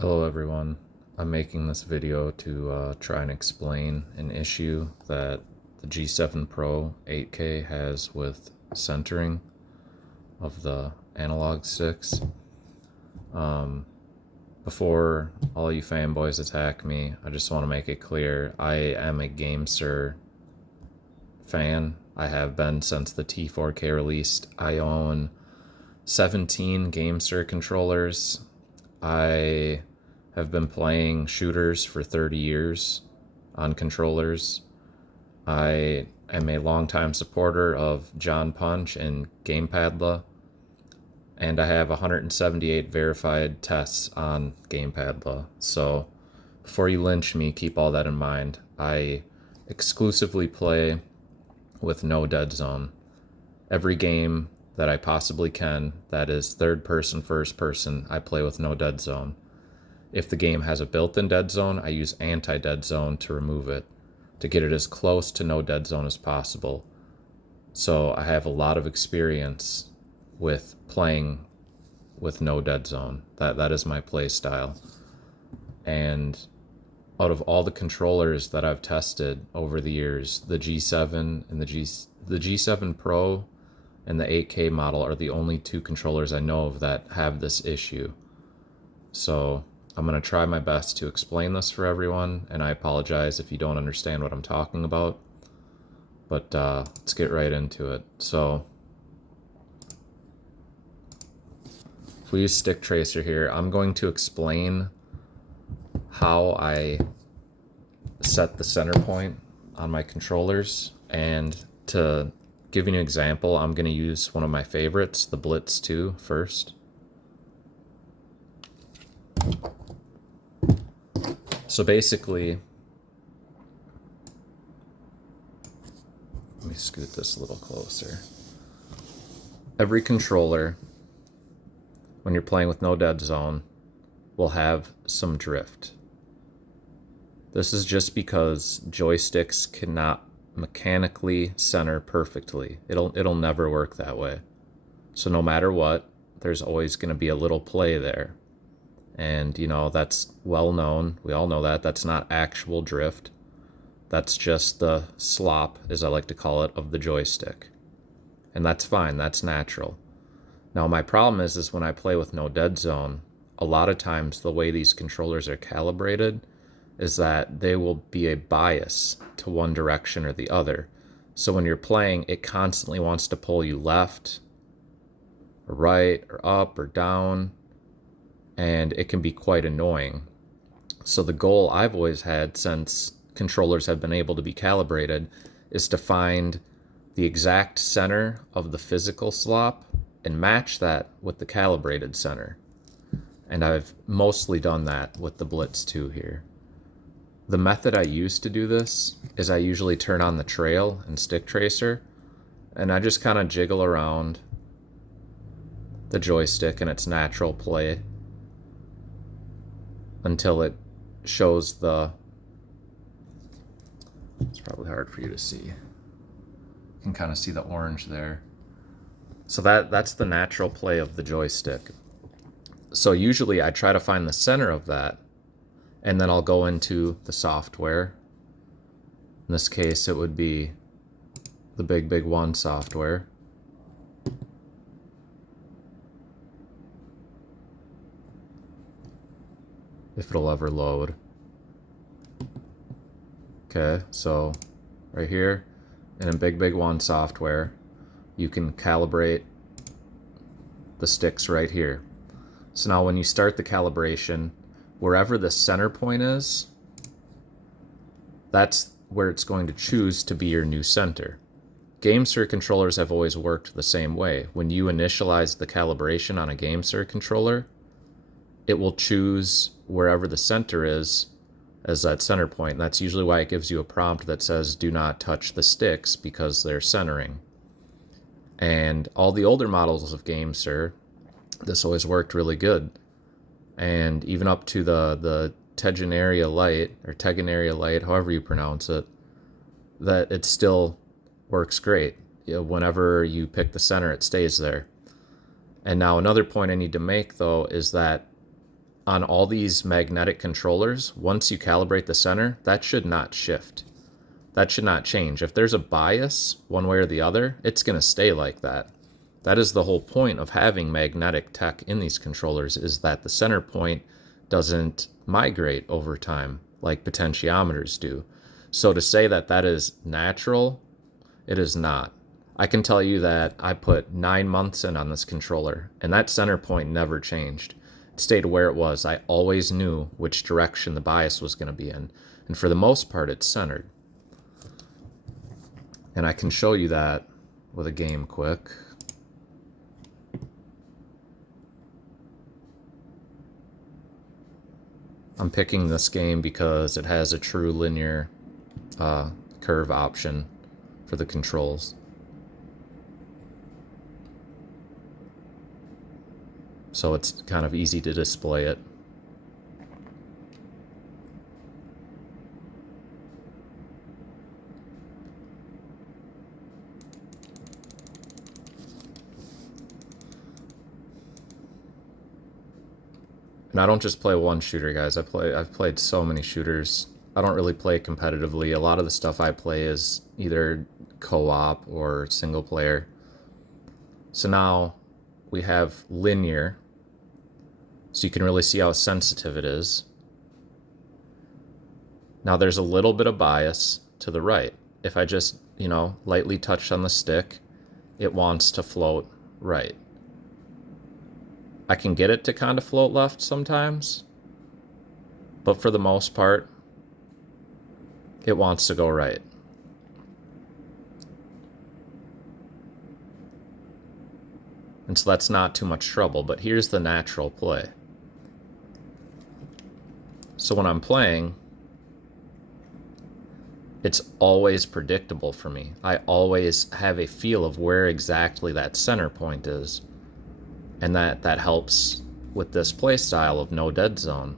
Hello everyone. I'm making this video to try and explain an issue that the G7 Pro 8K has with centering of the analog sticks. Before all you fanboys attack me, I just want to make it clear I am a GameSir fan. I have been since the T4K released. I own 17 GameSir controllers. I have been playing shooters for 30 years on controllers. I am a longtime supporter of John Punch and GamePadla, and I have 178 verified tests on GamePadla. So before you lynch me, keep all that in mind. I exclusively play with no dead zone. Every game that I possibly can, that is third person, first person, I play with no dead zone. If the game has a built-in dead zone, I use anti-dead zone to remove it, to get it as close to no dead zone as possible. So I have a lot of experience with playing with no dead zone. That is my play style. And out of all the controllers that I've tested over the years, the G7 and the G7 Pro and the 8K model are the only two controllers I know of that have this issue. So I'm going to try my best to explain this for everyone, and I apologize if you don't understand what I'm talking about. But let's get right into it. So if we use Stick Tracer here, I'm going to explain how I set the center point on my controllers. And to give you an example, I'm going to use one of my favorites, the Blitz 2, first. So basically, let me scoot this a little closer. Every controller, when you're playing with no dead zone, will have some drift. This is just because joysticks cannot mechanically center perfectly. It'll never work that way. So no matter what, there's always going to be a little play there. And, you know, that's well known. We all know that. That's not actual drift. That's just the slop, as I like to call it, of the joystick. And that's fine. That's natural. Now, my problem is when I play with no dead zone, a lot of times the way these controllers are calibrated is that they will be a bias to one direction or the other. So when you're playing, it constantly wants to pull you left or right or up or down, and it can be quite annoying. So the goal I've always had since controllers have been able to be calibrated is to find the exact center of the physical slop and match that with the calibrated center. And I've mostly done that with the Blitz 2 here. The method I use to do this is I usually turn on the trail and Stick Tracer, and I just kind of jiggle around the joystick in its natural play until it shows the... It's probably hard for you to see. You can kind of see the orange there. So that's the natural play of the joystick. So usually I try to find the center of that, and then I'll go into the software. In this case, it would be the Big One software. If it'll ever load. Okay, so right here, and in Big One software, you can calibrate the sticks right here. So now when you start the calibration, wherever the center point is, that's where it's going to choose to be your new center. GameSir controllers have always worked the same way. When you initialize the calibration on a GameSir controller, it will choose wherever the center is as that center point. And that's usually why it gives you a prompt that says do not touch the sticks because they're centering. And all the older models of GameSir, this always worked really good. And even up to the Tegenaria Lite, or Tegenaria Lite, however you pronounce it, that it still works great. You know, whenever you pick the center, it stays there. And now another point I need to make, though, is that on all these magnetic controllers, once you calibrate the center, that should not shift. That should not change. If there's a bias one way or the other, it's going to stay like that. That is the whole point of having magnetic tech in these controllers, is that the center point doesn't migrate over time like potentiometers do. So to say that that is natural, it is not. I can tell you that I put 9 months in on this controller, and that center point never changed. It stayed where it was. I always knew which direction the bias was going to be in, and for the most part, it's centered. And I can show you that with a game quick. I'm picking this game because it has a true linear curve option for the controls. So it's kind of easy to display it. And I don't just play one shooter, guys. I've played so many shooters. I don't really play competitively. A lot of the stuff I play is either co-op or single player. So now we have linear, so you can really see how sensitive it is. Now there's a little bit of bias to the right. If I just, lightly touch on the stick, it wants to float right. I can get it to kind of float left sometimes, but for the most part, it wants to go right. And so that's not too much trouble, but here's the natural play. So when I'm playing, it's always predictable for me. I always have a feel of where exactly that center point is. And that helps with this play style of no dead zone.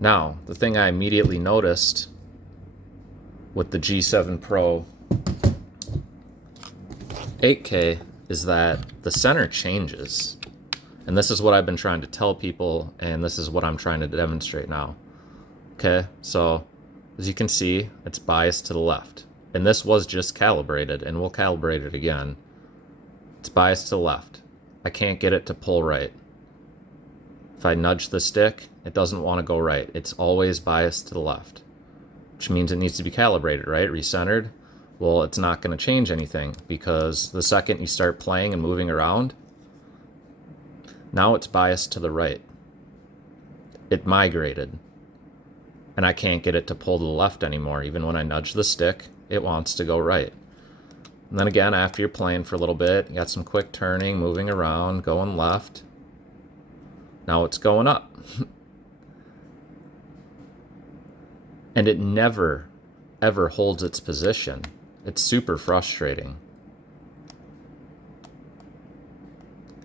Now, the thing I immediately noticed with the G7 Pro 8K is that the center changes. And this is what I've been trying to tell people, and this is what I'm trying to demonstrate now. Okay, so as you can see, it's biased to the left. And this was just calibrated, and we'll calibrate it again. It's biased to the left. I can't get it to pull right. If I nudge the stick, it doesn't want to go right. It's always biased to the left, which means it needs to be calibrated, right? Recentered. Well, it's not going to change anything, because the second you start playing and moving around, now it's biased to the right. It migrated, and I can't get it to pull to the left anymore. Even when I nudge the stick, it wants to go right. And then again, after you're playing for a little bit, you got some quick turning, moving around, going left. Now it's going up. And it never, ever holds its position. It's super frustrating.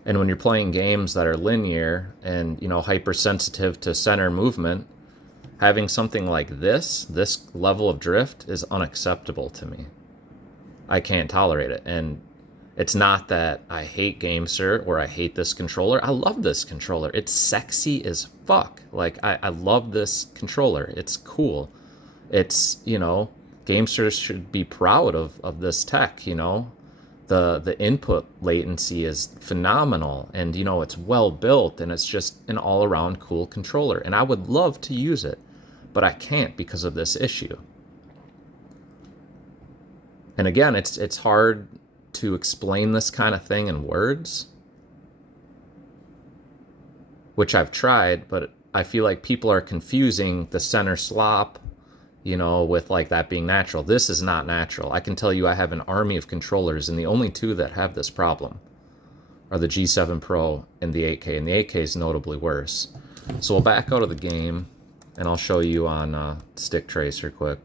And when you're playing games that are linear and, hypersensitive to center movement, having something like this level of drift is unacceptable to me. I can't tolerate it. And it's not that I hate GameSir or I hate this controller. I love this controller. It's sexy as fuck. Like, I love this controller. It's cool. It's, GameSir should be proud of this tech, The input latency is phenomenal, and, it's well built, and it's just an all-around cool controller. And I would love to use it, but I can't because of this issue. And again, it's hard to explain this kind of thing in words, which I've tried, but I feel like people are confusing the center slop, with like that being natural. This is not natural. I can tell you I have an army of controllers, and the only two that have this problem are the G7 Pro and the 8K, and the 8K is notably worse. So we'll back out of the game, and I'll show you on Stick Tracer quick.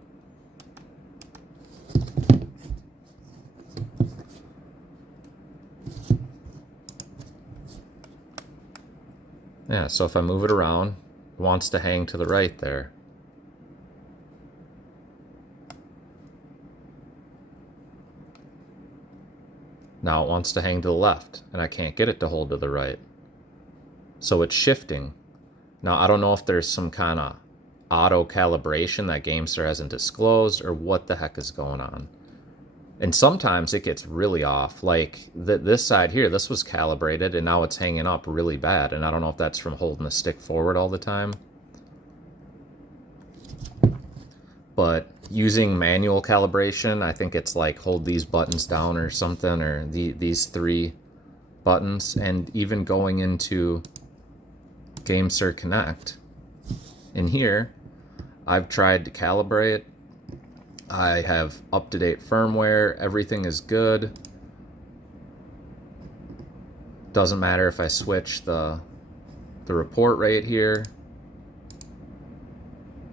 Yeah, so if I move it around, it wants to hang to the right there. Now it wants to hang to the left, and I can't get it to hold to the right. So it's shifting. Now, I don't know if there's some kind of auto calibration that GameSir hasn't disclosed or what the heck is going on. And sometimes it gets really off. Like this side here, this was calibrated and now it's hanging up really bad. And I don't know if that's from holding the stick forward all the time. But using manual calibration, I think it's like hold these buttons down or something, or these 3 buttons. And even going into GameSir Connect, in here, I've tried to calibrate. I have up-to-date firmware. Everything is good. Doesn't matter if I switch the report rate here.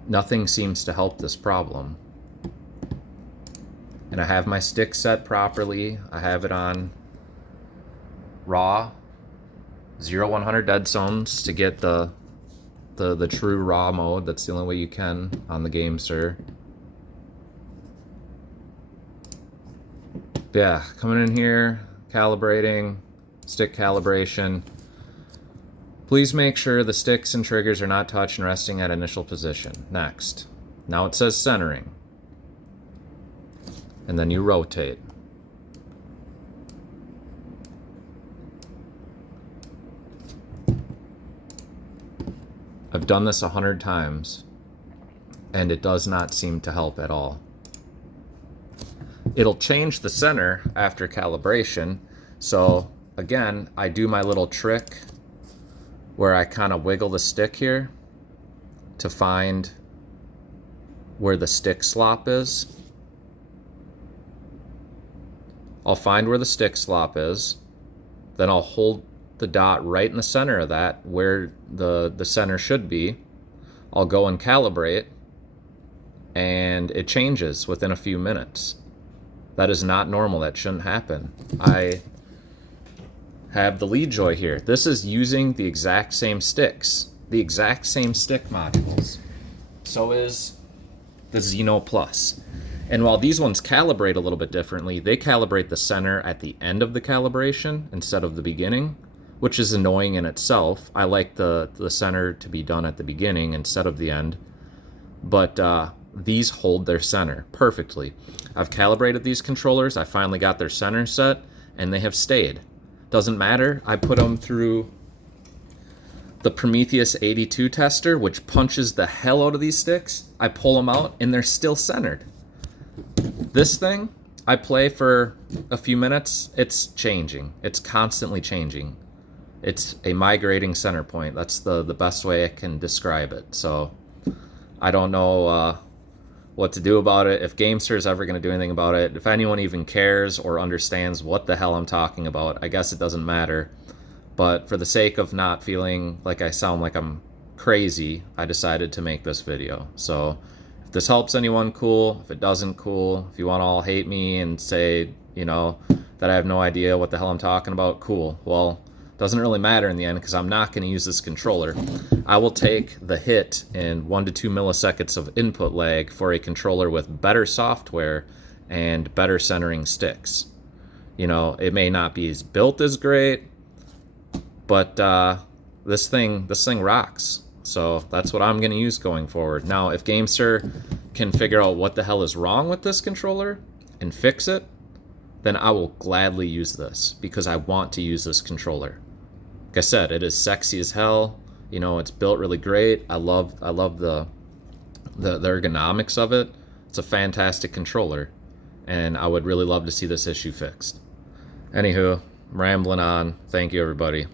Nothing seems to help this problem. And I have my stick set properly. I have it on raw, 0-100 dead zones to get the true raw mode. That's the only way you can on the GameSir. Yeah, coming in here, calibrating, stick calibration. Please make sure the sticks and triggers are not touched and resting at initial position. Next. Now it says centering. And then you rotate. I've done this 100 times, and it does not seem to help at all. It'll change the center after calibration. So again, I do my little trick where I kind of wiggle the stick here to find where the stick slop is. I'll find where the stick slop is, then I'll hold the dot right in the center of that where the center should be. I'll go and calibrate, and it changes within a few minutes. That is not normal. That shouldn't happen. I have the LeadJoy here. This is using the exact same sticks, the exact same stick modules. So is the Xeno Plus. And while these ones calibrate a little bit differently, they calibrate the center at the end of the calibration instead of the beginning, which is annoying in itself. I like the center to be done at the beginning instead of the end. But these hold their center perfectly. I've calibrated these controllers. I finally got their center set, and they have stayed. Doesn't matter. I put them through the Prometheus 82 tester, which punches the hell out of these sticks. I pull them out, and they're still centered. This thing, I play for a few minutes. It's changing. It's constantly changing. It's a migrating center point. That's the best way I can describe it. So I don't know what to do about it, if GameSir is ever going to do anything about it, if anyone even cares or understands what the hell I'm talking about. I guess it doesn't matter. But for the sake of not feeling like I sound like I'm crazy, I decided to make this video. So if this helps anyone, cool. If it doesn't, cool. If you want to all hate me and say, you know, that I have no idea what the hell I'm talking about, cool. Well, doesn't really matter in the end because I'm not going to use this controller. I will take the hit in 1 to 2 milliseconds of input lag for a controller with better software and better centering sticks. You know, it may not be as built as great, but this thing rocks. So that's what I'm going to use going forward. Now, if GameSir can figure out what the hell is wrong with this controller and fix it, then I will gladly use this because I want to use this controller. Like I said, it is sexy as hell. You know, it's built really great. I love the ergonomics of it. It's a fantastic controller, and I would really love to see this issue fixed. Anywho, I'm rambling on. Thank you, everybody.